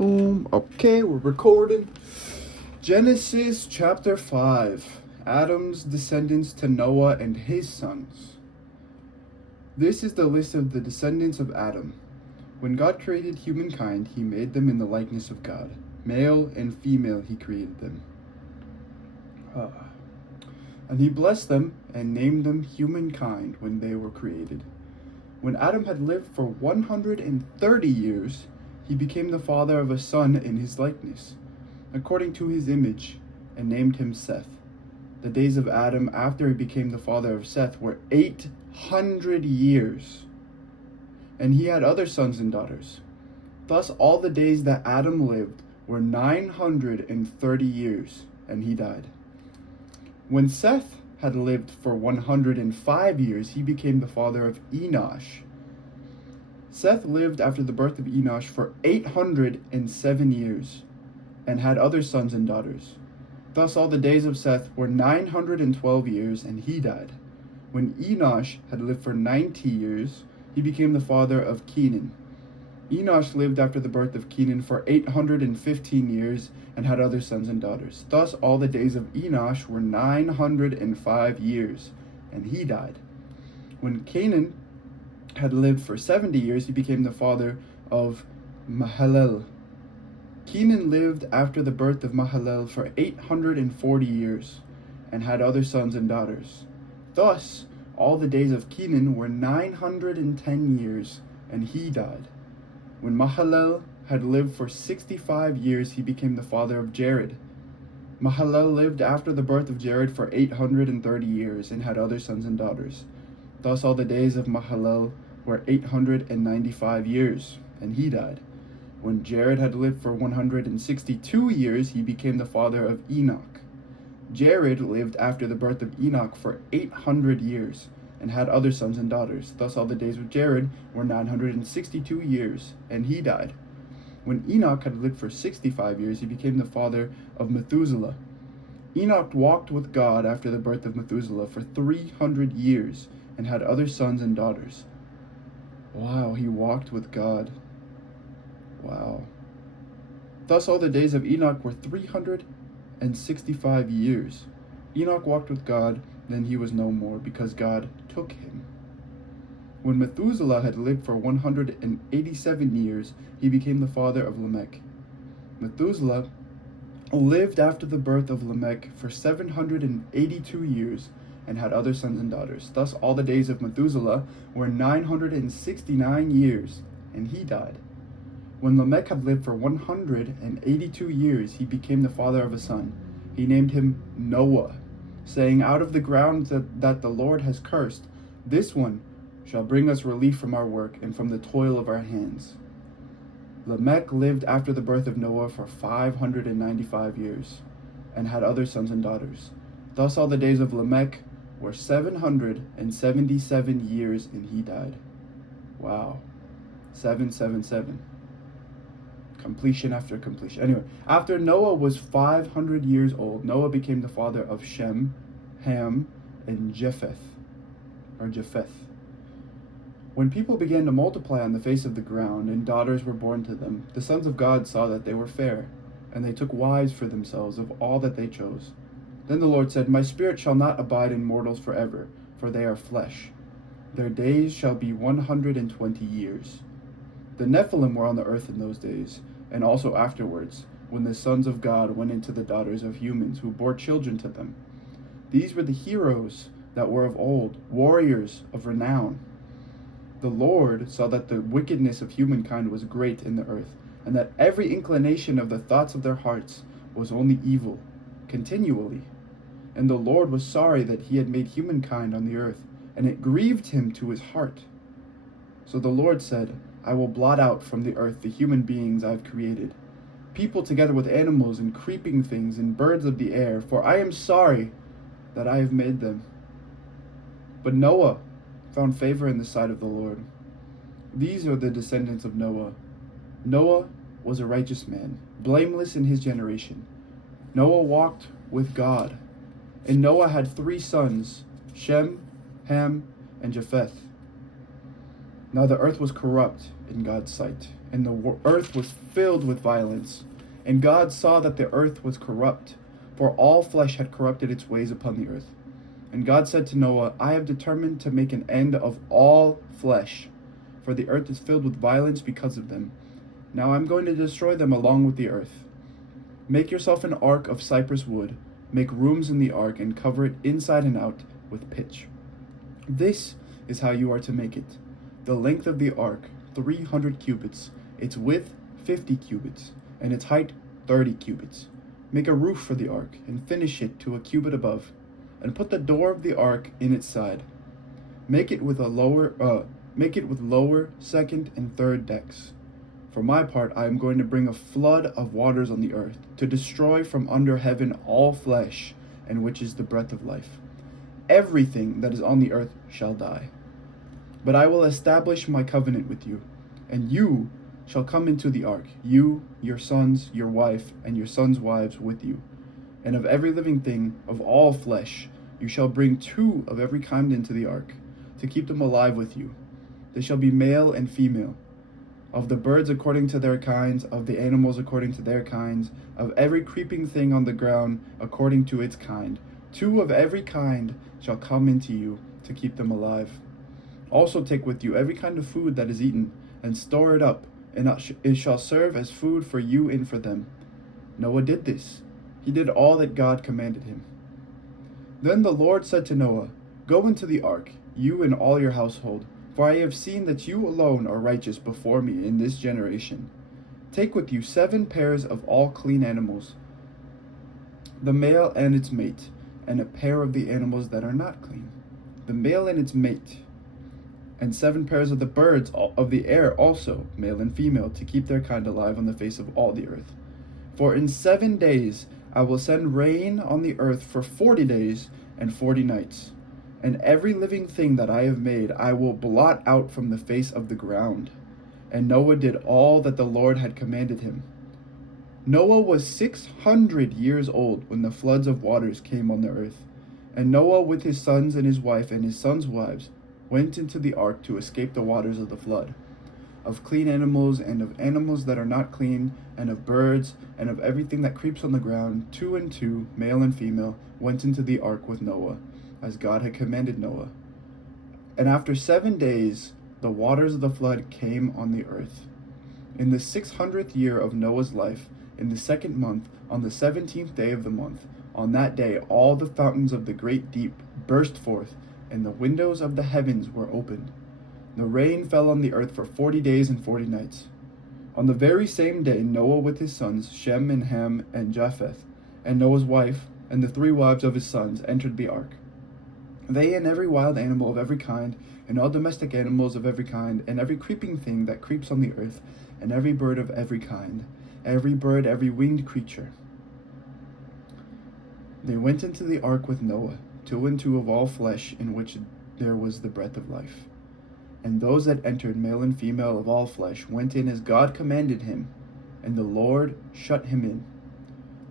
Okay, we're recording. Genesis chapter 5. Adam's descendants to Noah and his sons. This is the list of the descendants of Adam. When God created humankind, he made them in the likeness of God. Male and female he created them. And he blessed them and named them humankind when they were created. When Adam had lived for 130 years, he became the father of a son in his likeness, according to his image, and named him Seth. The days of Adam after he became the father of Seth were 800 years, and he had other sons and daughters. Thus all the days that Adam lived were 930 years, and he died. When Seth had lived for 105 years, he became the father of Enosh. Seth lived after the birth of Enosh for 807 years, and had other sons and daughters. Thus all the days of Seth were 912 years, and he died. When Enosh had lived for 90 years, he became the father of Kenan. Enosh lived after the birth of Kenan for 815 years, and had other sons and daughters. Thus all the days of Enosh were 905 years, and he died. When Kenan had lived for 70 years, he became the father of Mahalalel. Kenan lived after the birth of Mahalalel for 840 years, and had other sons and daughters. Thus all the days of Kenan were 910 years, and he died. When Mahalalel had lived for 65 years, he became the father of Jared. Mahalalel lived after the birth of Jared for 830 years, and had other sons and daughters. Thus all the days of Mahalalel were 895 years, and he died. When Jared had lived for 162 years, he became the father of Enoch. Jared lived after the birth of Enoch for 800 years, and had other sons and daughters. Thus all the days of Jared were 962 years, and he died. When Enoch had lived for 65 years, he became the father of Methuselah. Enoch walked with God after the birth of Methuselah for 300 years, and had other sons and daughters. Wow, he walked with God. Wow. Thus all the days of Enoch were 365 years. Enoch walked with God, then he was no more, because God took him. When Methuselah had lived for 187 years, he became the father of Lamech. Methuselah lived after the birth of Lamech for 782 years, and had other sons and daughters. Thus all the days of Methuselah were 969 years, and he died. When Lamech had lived for 182 years, he became the father of a son. He named him Noah, saying, "Out of the ground that the Lord has cursed, this one shall bring us relief from our work and from the toil of our hands." Lamech lived after the birth of Noah for 595 years, and had other sons and daughters. Thus all the days of Lamech were 777 years, and he died. Wow. 777. Completion after completion. Anyway, after Noah was 500 years old, Noah became the father of Shem, Ham, and Japheth. When people began to multiply on the face of the ground, and daughters were born to them, the sons of God saw that they were fair, and they took wives for themselves of all that they chose. Then the Lord said, "My spirit shall not abide in mortals forever, for they are flesh. Their days shall be 120 years. The Nephilim were on the earth in those days, and also afterwards, when the sons of God went into the daughters of humans, who bore children to them. These were the heroes that were of old, warriors of renown. The Lord saw that the wickedness of humankind was great in the earth, and that every inclination of the thoughts of their hearts was only evil, continually. And the Lord was sorry that he had made humankind on the earth, and it grieved him to his heart. So the Lord said, I will blot out from the earth the human beings I have created, people together with animals and creeping things and birds of the air, for I am sorry that I have made them." But Noah found favor in the sight of the Lord. These are the descendants of Noah. Noah was a righteous man, blameless in his generation. Noah walked with God. And Noah had 3 sons, Shem, Ham, and Japheth. Now the earth was corrupt in God's sight, and the earth was filled with violence. And God saw that the earth was corrupt, for all flesh had corrupted its ways upon the earth. And God said to Noah, I have determined to make an end of all flesh, for the earth is filled with violence because of them. Now I'm going to destroy them along with the earth. Make yourself an ark of cypress wood, make rooms in the ark, and cover it inside and out with pitch. This is how you are to make it. The length of the ark, 300 cubits, its width 50 cubits, and its height 30 cubits. Make a roof for the ark, and finish it to a cubit above, and put the door of the ark in its side. Make it with lower, second, and third decks. For my part, I am going to bring a flood of waters on the earth, to destroy from under heaven all flesh, and which is the breath of life. Everything that is on the earth shall die. But I will establish my covenant with you, and you shall come into the ark, you, your sons, your wife, and your sons' wives with you. And of every living thing, of all flesh, you shall bring 2 of every kind into the ark, to keep them alive with you. They shall be male and female. Of the birds according to their kinds, of the animals according to their kinds, of every creeping thing on the ground according to its kind. 2 of every kind shall come into you, to keep them alive. Also take with you every kind of food that is eaten, and store it up, and it shall serve as food for you and for them. Noah did this. He did all that God commanded him. Then the Lord said to Noah, Go into the ark, you and all your household, for I have seen that you alone are righteous before me in this generation. Take with you 7 pairs of all clean animals, the male and its mate, and a pair of the animals that are not clean, the male and its mate, and 7 pairs of the birds of the air also, male and female, to keep their kind alive on the face of all the earth. For in 7 days I will send rain on the earth for 40 days and 40 nights, and every living thing that I have made I will blot out from the face of the ground. And Noah did all that the Lord had commanded him. Noah was 600 years old when the floods of waters came on the earth, and Noah with his sons and his wife and his sons' wives went into the ark to escape the waters of the flood. Of clean animals and of animals that are not clean, and of birds, and of everything that creeps on the ground, 2 and 2, male and female, went into the ark with Noah, as God had commanded Noah. And after 7 days, the waters of the flood came on the earth. In the 600th year of Noah's life, in the 2nd month, on the 17th day of the month, on that day all the fountains of the great deep burst forth, and the windows of the heavens were opened. The rain fell on the earth for 40 days and 40 nights. On the very same day Noah with his sons, Shem and Ham and Japheth, and Noah's wife, and the 3 wives of his sons, entered the ark. They and every wild animal of every kind, and all domestic animals of every kind, and every creeping thing that creeps on the earth, and every bird of every kind, every bird, every winged creature. They went into the ark with Noah, 2 and 2 of all flesh, in which there was the breath of life. And those that entered, male and female of all flesh, went in as God commanded him, and the Lord shut him in.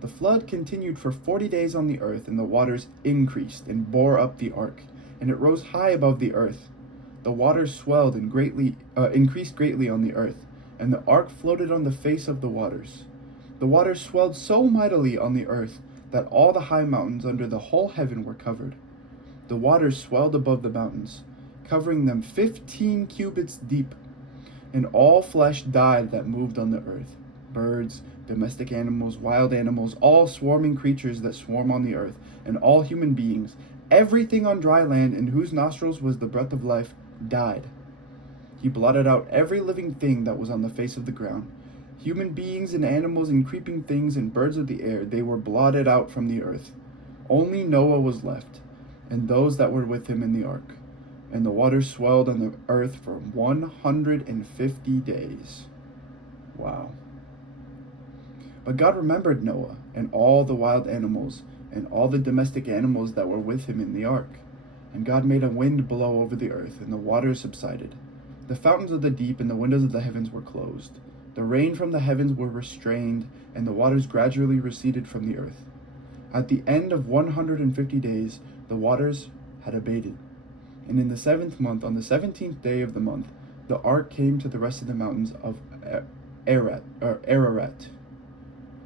The flood continued for 40 days on the earth, and the waters increased and bore up the ark, and it rose high above the earth. The waters swelled and increased greatly on the earth, and the ark floated on the face of the waters. The waters swelled so mightily on the earth that all the high mountains under the whole heaven were covered. The waters swelled above the mountains, covering them 15 cubits deep, and all flesh died that moved on the earth, birds, domestic animals, wild animals, all swarming creatures that swarm on the earth, and all human beings, everything on dry land in whose nostrils was the breath of life, died. He blotted out every living thing that was on the face of the ground. Human beings and animals and creeping things and birds of the air, they were blotted out from the earth. Only Noah was left, and those that were with him in the ark. And the waters swelled on the earth for 150 days. Wow. But God remembered Noah and all the wild animals and all the domestic animals that were with him in the ark. And God made a wind blow over the earth, and the waters subsided. The fountains of the deep and the windows of the heavens were closed. The rain from the heavens were restrained, and the waters gradually receded from the earth. At the end of 150 days, the waters had abated. And in the 7th month, on the 17th day of the month, the ark came to the rest of the mountains of Ararat. Ararat?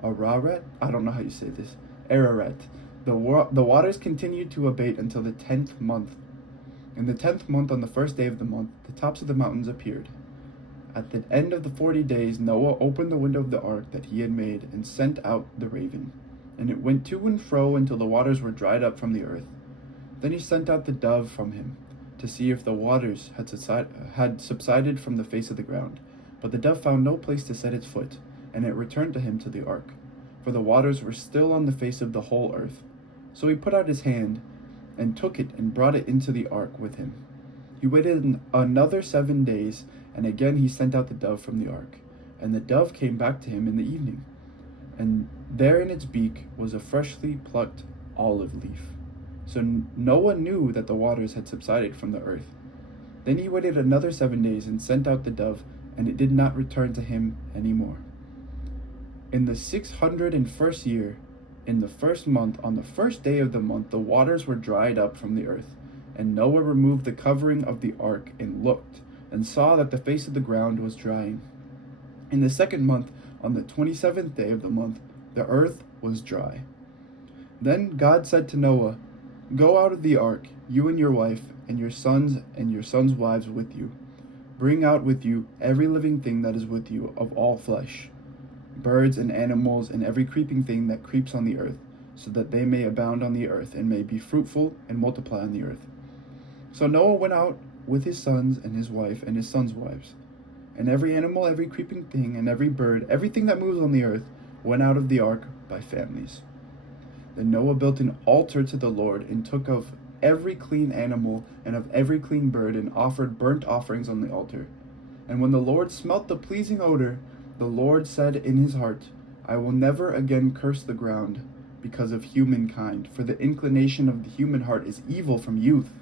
I don't know how you say this. Ararat. The waters continued to abate until the 10th month. In the 10th month, on the first day of the month, the tops of the mountains appeared. At the end of the 40 days, Noah opened the window of the ark that he had made and sent out the raven, and it went to and fro until the waters were dried up from the earth. Then he sent out the dove from him to see if the waters had subsided from the face of the ground. But the dove found no place to set its foot, and it returned to him to the ark, for the waters were still on the face of the whole earth. So he put out his hand and took it and brought it into the ark with him. He waited another 7 days, and again he sent out the dove from the ark. And the dove came back to him in the evening, and there in its beak was a freshly plucked olive leaf. So Noah knew that the waters had subsided from the earth. Then he waited another 7 days and sent out the dove, and it did not return to him any more. In the 601st year, in the first month, on the first day of the month, the waters were dried up from the earth. And Noah removed the covering of the ark and looked, and saw that the face of the ground was drying. In the second month, on the 27th day of the month, the earth was dry. Then God said to Noah, "Go out of the ark, you and your wife, and your sons' wives with you. Bring out with you every living thing that is with you of all flesh, birds and animals and every creeping thing that creeps on the earth, so that they may abound on the earth and may be fruitful and multiply on the earth." So Noah went out with his sons and his wife and his sons' wives. And every animal, every creeping thing, and every bird, everything that moves on the earth, went out of the ark by families. Then Noah built an altar to the Lord, and took of every clean animal and of every clean bird, and offered burnt offerings on the altar. And when the Lord smelt the pleasing odor, the Lord said in his heart, "I will never again curse the ground because of humankind, for the inclination of the human heart is evil from youth.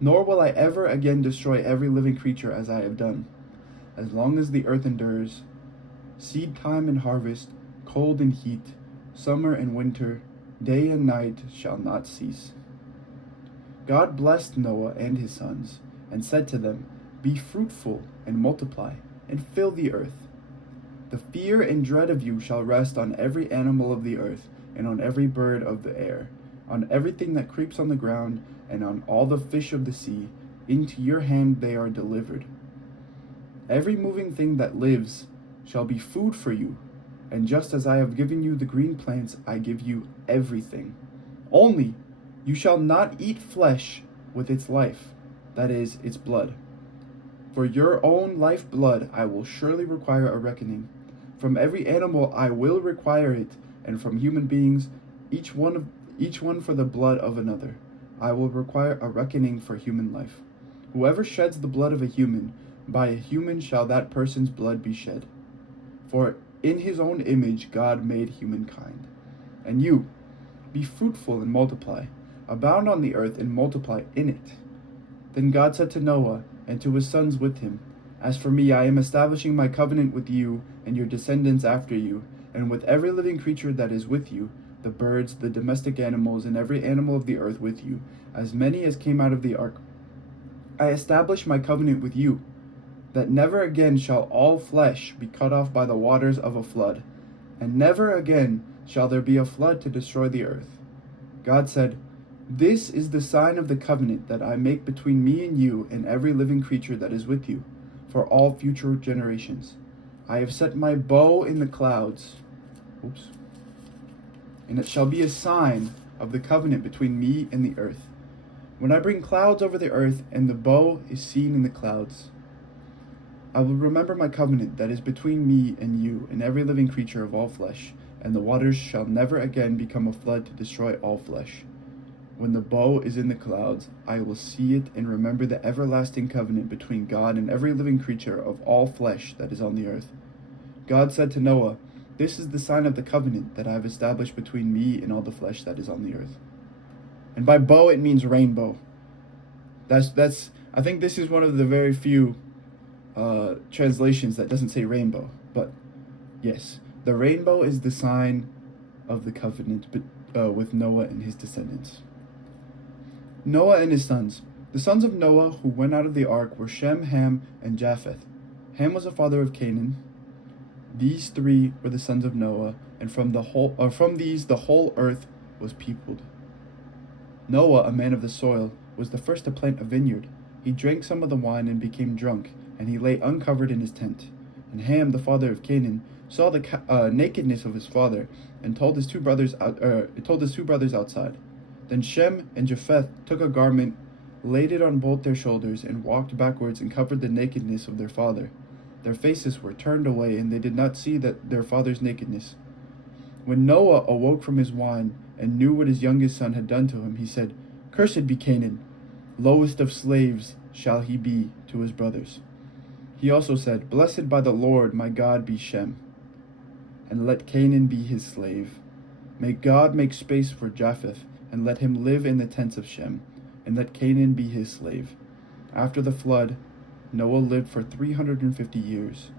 Nor will I ever again destroy every living creature as I have done. As long as the earth endures, seed time and harvest, cold and heat, summer and winter, day and night shall not cease." God blessed Noah and his sons, and said to them, "Be fruitful and multiply, and fill the earth. The fear and dread of you shall rest on every animal of the earth, and on every bird of the air, on everything that creeps on the ground, and on all the fish of the sea. Into your hand they are delivered. Every moving thing that lives shall be food for you, and just as I have given you the green plants, I give you everything. Only you shall not eat flesh with its life, that is, its blood. For your own life blood I will surely require a reckoning. From every animal I will require it, and from human beings, each one for the blood of another. I will require a reckoning for human life. Whoever sheds the blood of a human, by a human shall that person's blood be shed. For in his own image God made humankind. And you, be fruitful and multiply, abound on the earth and multiply in it." Then God said to Noah and to his sons with him, "As for me, I am establishing my covenant with you and your descendants after you, and with every living creature that is with you, the birds, the domestic animals, and every animal of the earth with you, as many as came out of the ark. I establish my covenant with you, that never again shall all flesh be cut off by the waters of a flood, and never again shall there be a flood to destroy the earth." God said, "This is the sign of the covenant that I make between me and you and every living creature that is with you, for all future generations. I have set my bow in the clouds. And it shall be a sign of the covenant between me and the earth. When I bring clouds over the earth, and the bow is seen in the clouds, I will remember my covenant that is between me and you and every living creature of all flesh, and the waters shall never again become a flood to destroy all flesh. When the bow is in the clouds, I will see it and remember the everlasting covenant between God and every living creature of all flesh that is on the earth." God said to Noah, "This is the sign of the covenant that I have established between me and all the flesh that is on the earth." And by bow, it means rainbow. That's. I think this is one of the very few translations that doesn't say rainbow. But yes, the rainbow is the sign of the covenant with Noah and his descendants. Noah and his sons. The sons of Noah who went out of the ark were Shem, Ham, and Japheth. Ham was the father of Canaan. These three were the sons of Noah, and from these the whole earth was peopled. Noah, a man of the soil, was the first to plant a vineyard. He drank some of the wine and became drunk, and he lay uncovered in his tent. And Ham, the father of Canaan, saw the nakedness of his father, and told his two brothers outside. Then Shem and Japheth took a garment, laid it on both their shoulders, and walked backwards and covered the nakedness of their father. Their faces were turned away, and they did not see their father's nakedness. When Noah awoke from his wine and knew what his youngest son had done to him, he said, "Cursed be Canaan, lowest of slaves shall he be to his brothers." He also said, "Blessed by the Lord my God be Shem, and let Canaan be his slave. May God make space for Japheth, and let him live in the tents of Shem, and let Canaan be his slave." After the flood, Noah lived for 350 years.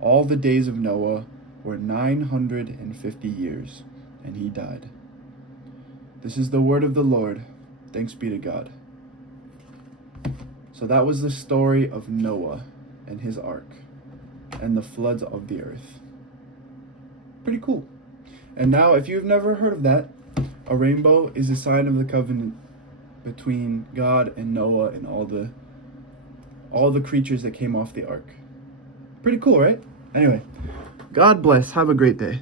All the days of Noah were 950 years, and he died. This is the word of the Lord. Thanks be to God. So that was the story of Noah and his ark and the floods of the earth. Pretty cool. And now, if you've never heard of that, a rainbow is a sign of the covenant between God and Noah and all the creatures that came off the ark. Pretty cool, right? Anyway, God bless. Have a great day.